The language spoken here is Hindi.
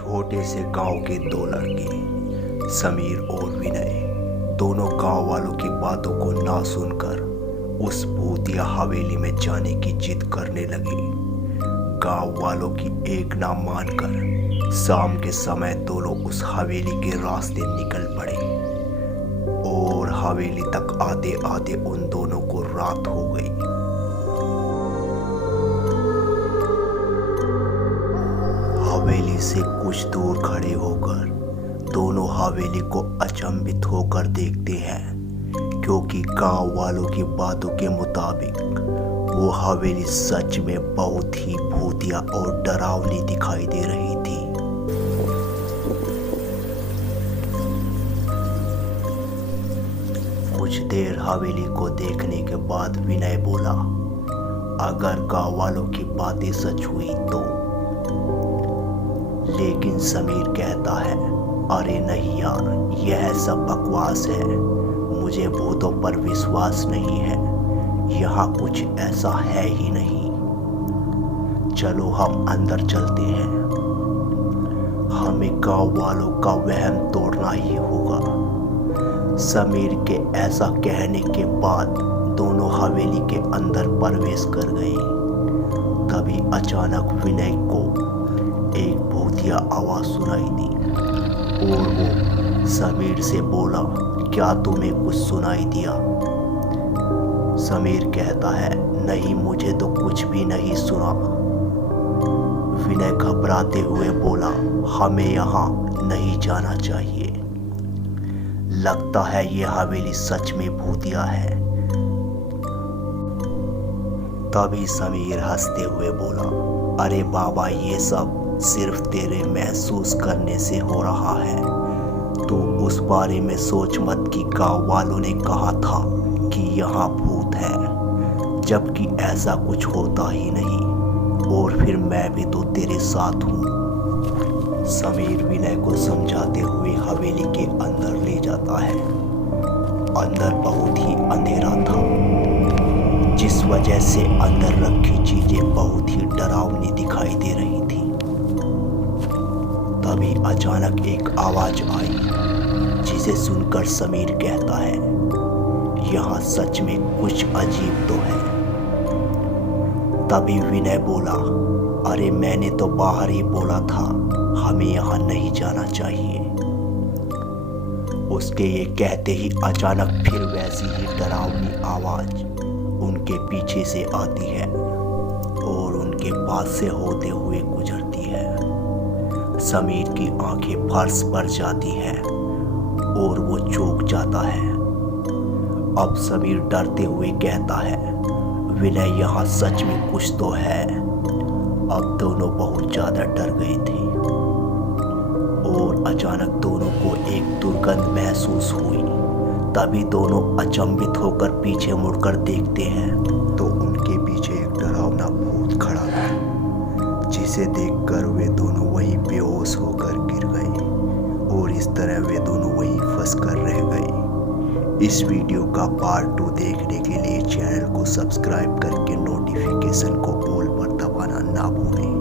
छोटे से गांव के दो लड़के समीर और विनय दोनों गांव वालों की बातों को ना सुनकर उस भूतिया हवेली में जाने की जिद करने लगे। गांव वालों की एक ना मानकर शाम के समय दोनों उस हवेली के रास्ते निकल पड़े और हवेली तक आते आते उन दोनों को रात हो गई। हवेली से कुछ दूर खड़े होकर दोनों हवेली को अचंभित होकर देखते हैं, क्योंकि गांव वालों की बातों के मुताबिक वो हवेली सच में बहुत ही भूतिया और डरावनी दिखाई दे रही थी। कुछ देर हवेली को देखने के बाद विनय बोला, अगर गांव वालों की बातें सच हुई तो। लेकिन समीर कहता है, अरे नहीं यार, यह सब बकवास है, मुझे भूतों पर विश्वास नहीं है, यहाँ कुछ ऐसा है ही नहीं। चलो हम अंदर चलते हैं, हमें गांव वालों का वहम तोड़ना ही होगा। समीर के ऐसा कहने के बाद दोनों हवेली के अंदर प्रवेश कर गए। तभी अचानक विनय को एक भूतिया आवाज सुनाई दी और वो समीर से बोला, क्या तुम्हें कुछ सुनाई दिया? समीर कहता है, नहीं, मुझे तो कुछ भी नहीं सुना। विनय घबराते हुए बोला, हमें यहाँ नहीं जाना चाहिए, लगता है ये हवेली सच में भूतिया है। तभी समीर हंसते हुए बोला, अरे बाबा, ये सब सिर्फ तेरे महसूस करने से हो रहा है, तो उस बारे में सोच मत कि गांव वालों ने कहा था कि यहाँ भूत है, जबकि ऐसा कुछ होता ही नहीं, और फिर मैं भी तो तेरे साथ हूँ। समीर विनय को समझाते हुए हवेली के अंदर ले जाता है। अंदर बहुत ही अंधेरा था, जिस वजह से अंदर रखी चीजें बहुत ही डरावनी दिखाई दे रही थी। तभी अचानक एक आवाज आई, जिसे सुनकर समीर कहता है, यहाँ सच में कुछ अजीब तो है। तभी विनय बोला, अरे मैंने तो बाहर ही बोला था, हमें यहाँ नहीं जाना चाहिए। उसके ये कहते ही अचानक फिर वैसी ही डरावनी आवाज उनके पीछे से आती है और उनके पास से होते हुए गुजरती है। समीर की आंखें फर्श पर जाती हैं और वो चौंक जाता है। अब समीर डरते हुए कहता है, विनय, यहाँ सच में कुछ तो है। अब दोनों बहुत ज्यादा डर गए थे और अचानक दोनों को एक दुर्गंध महसूस हुई। तभी दोनों अचंभित होकर पीछे मुड़कर देखते हैं तो उनके पीछे एक डरावना भूत खड़ा था, जिसे देखकर वे दोनों वहीं बेहोश होकर गिर गए और इस तरह वे दोनों वहीं फंस कर रह गए। इस वीडियो का पार्ट 2 देखने के लिए चैनल को सब्सक्राइब करके नोटिफिकेशन को ऑल पर दबाना ना भूलें।